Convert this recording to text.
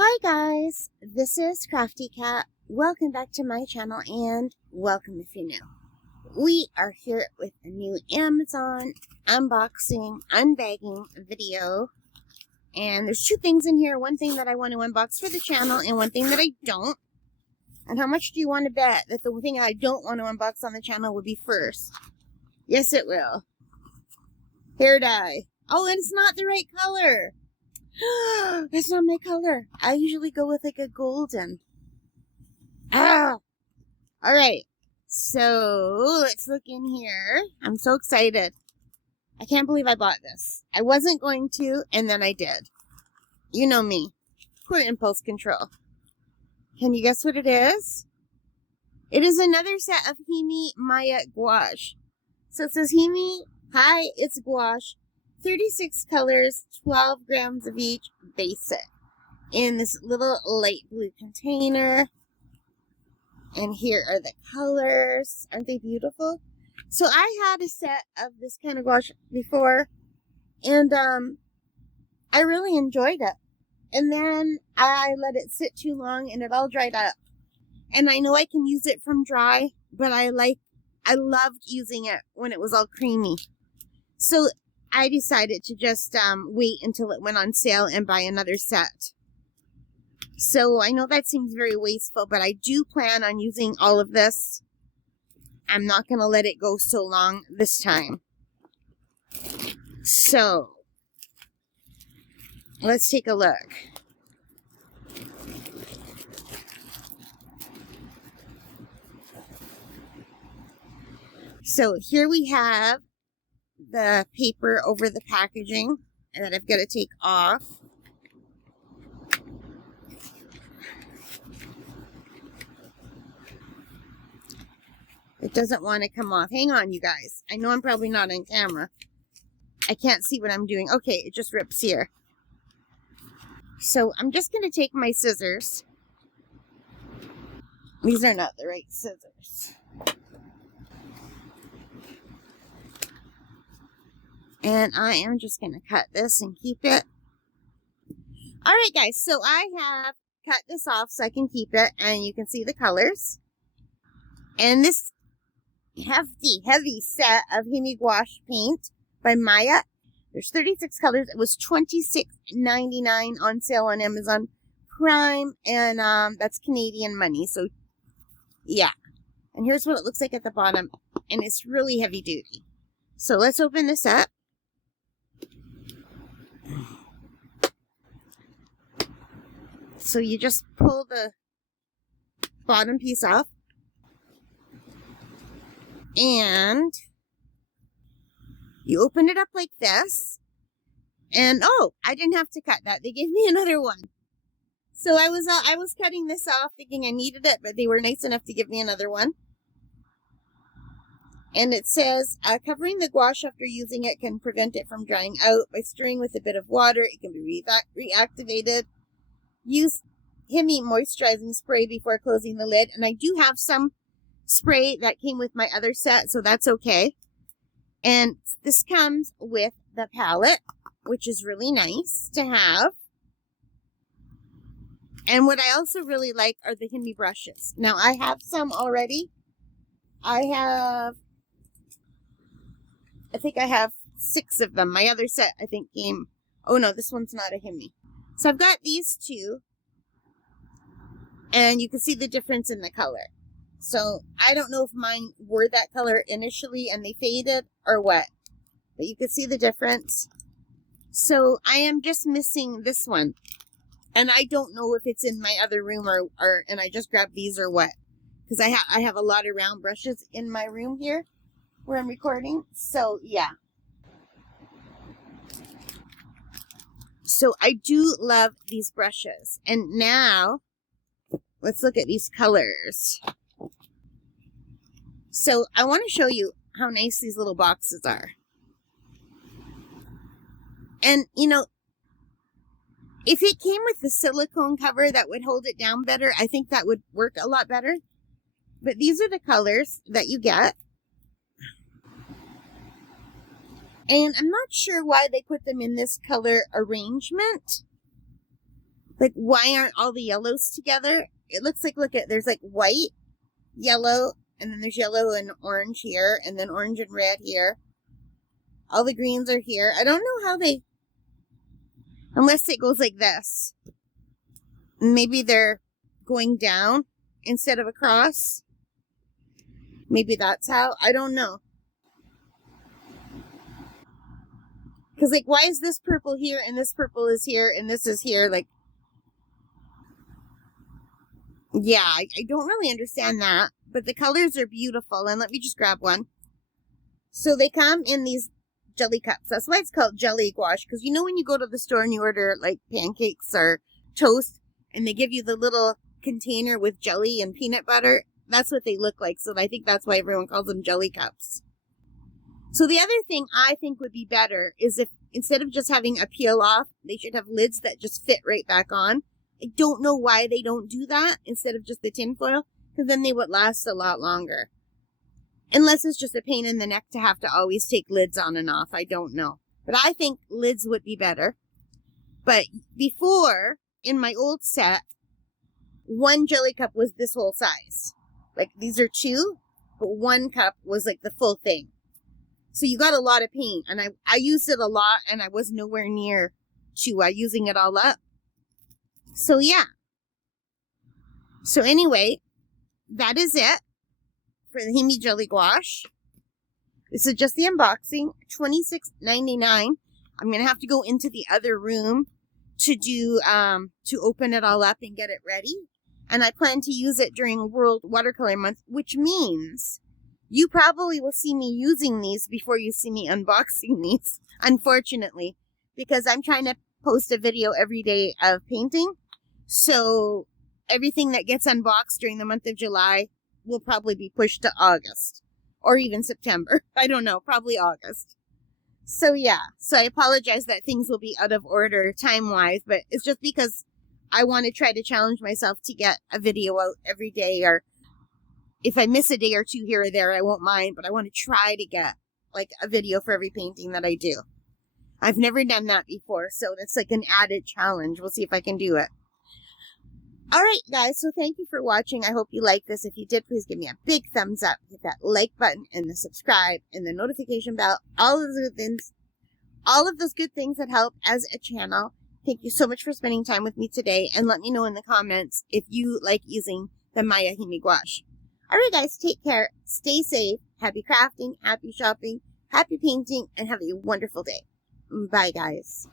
Hi guys, this is Crafty Cat. Welcome back to my channel and welcome if you're new. We are here with a new Amazon unboxing, unbagging video. And there's two things in here. One thing that I want to unbox for the channel and one thing that I don't. And how much do you want to bet that the thing I don't want to unbox on the channel will be first? Yes, it will. Hair dye. Oh, and it's not the right color. That's not my color. I usually go with like a golden. Alright. So, let's look in here. I'm so excited. I can't believe I bought this. I wasn't going to, and then I did. You know me. Poor impulse control. Can you guess what it is? It is another set of Himi Gouache. So it says Himi, hi, it's gouache. 36 colors, 12 grams of each, basic. In this little light blue container. And here are the colors. Aren't they beautiful? So I had a set of this kind of gouache before. And I really enjoyed it. And then I let it sit too long and it all dried up. And I know I can use it from dry, but I loved using it when it was all creamy. So I decided to just wait until it went on sale and buy another set. So I know that seems very wasteful, but I do plan on using all of this. I'm not going to let it go so long this time. So let's take a look. So here we have the paper over the packaging that I've got to take off. It doesn't want to come off. Hang on, you guys. I know I'm probably not on camera. I can't see what I'm doing. Okay, it just rips here. So I'm just going to take my scissors. These are not the right scissors. And I am just going to cut this and keep it. Alright guys, so I have cut this off so I can keep it. And you can see the colors. And this heavy set of Himi Gouache paint by Maya. There's 36 colors. It was $26.99 on sale on Amazon Prime. And that's Canadian money. So yeah. And here's what it looks like at the bottom. And it's really heavy duty. So let's open this up. So you just pull the bottom piece off. And you open it up like this. And oh, I didn't have to cut that. They gave me another one. So I was cutting this off thinking I needed it, but they were nice enough to give me another one. And it says, covering the gouache after using it can prevent it from drying out. By stirring with a bit of water, it can be reactivated. Use Himi moisturizing spray before closing the lid. And I do have some spray that came with my other set, so that's okay. And this comes with the palette, which is really nice to have. And what I also really like are the Himi brushes. Now, I have some already. I think I have 6 of them. My other set, I think, came... Oh, no, this one's not a Himi. So I've got these two. And you can see the difference in the color. So I don't know if mine were that color initially and they faded or what. But you can see the difference. So I am just missing this one. And I don't know if it's in my other room or and I just grabbed these or what. Because I have a lot of round brushes in my room here where I'm recording. So, yeah. So, I do love these brushes. And now, let's look at these colors. So, I want to show you how nice these little boxes are. And, you know, if it came with the silicone cover that would hold it down better, I think that would work a lot better. But these are the colors that you get. And I'm not sure why they put them in this color arrangement. Like, why aren't all the yellows together? It looks like, look at, there's like white, yellow, and then there's yellow and orange here, and then orange and red here. All the greens are here. I don't know how they, unless it goes like this. Maybe they're going down instead of across. Maybe that's how. I don't know. Because, like, why is this purple here, and this purple is here, and this is here? Like, yeah, I don't really understand that. But the colors are beautiful. And let me just grab one. So they come in these jelly cups. That's why it's called jelly gouache. Because you know when you go to the store and you order, like, pancakes or toast, and they give you the little container with jelly and peanut butter? That's what they look like. So I think that's why everyone calls them jelly cups. So the other thing I think would be better is if instead of just having a peel off, they should have lids that just fit right back on. I don't know why they don't do that instead of just the tin foil, because then they would last a lot longer. Unless it's just a pain in the neck to have to always take lids on and off. I don't know. But I think lids would be better. But before, in my old set, one jelly cup was this whole size. Like, these are two, but one cup was like the full thing. So you got a lot of paint, and I used it a lot, and I was nowhere near to using it all up. So yeah. So anyway, that is it for the Himi Jelly Gouache. This is just the unboxing, $26.99. I'm going to have to go into the other room to do, to open it all up and get it ready. And I plan to use it during World Watercolor Month, which means you probably will see me using these before you see me unboxing these, unfortunately, because I'm trying to post a video every day of painting. So everything that gets unboxed during the month of July will probably be pushed to August or even September. I don't know, probably August. So yeah, so I apologize that things will be out of order time-wise, but it's just because I want to try to challenge myself to get a video out every day, or if I miss a day or two here or there, I won't mind, but I want to try to get like a video for every painting that I do. I've never done that before, so that's like an added challenge. We'll see if I can do it. Alright guys, so thank you for watching. I hope you liked this. If you did, please give me a big thumbs up. Hit that like button and the subscribe and the notification bell. All of those good things that help as a channel. Thank you so much for spending time with me today, and let me know in the comments if you like using the Maya Himi Gouache. Alright guys, take care, stay safe, happy crafting, happy shopping, happy painting, and have a wonderful day. Bye guys.